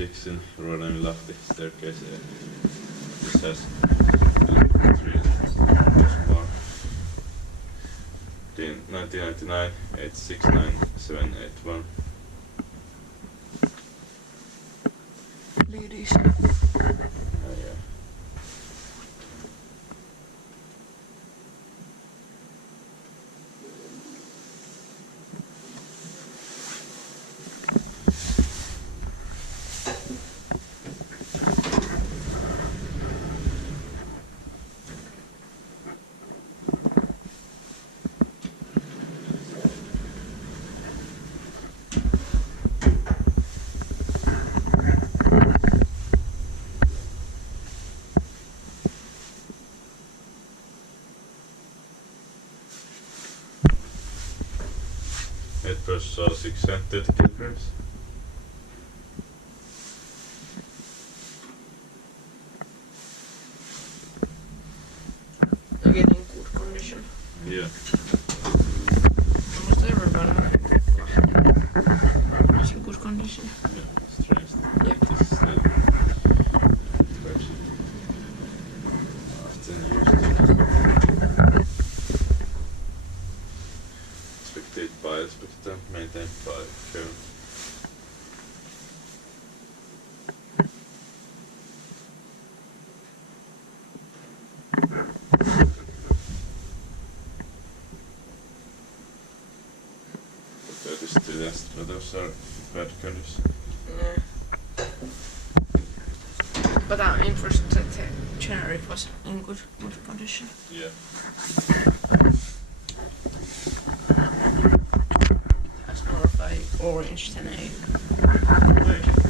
6 in Ruoriniemi Lahti staircase. This has 3 bar. 1999 869781. Ladies. Yeah. It first saw 6 centimeters. Again in good condition. Yeah. Almost everyone is in good condition. Yeah, strange. Yeah. This is still fresh. Often used. Inspected by Elspecta, maintained by Kone. That is the last, but those are bad condition. Yeah. But I'm impressed that the generic was in good condition. Yeah. Has more of a orange than a Like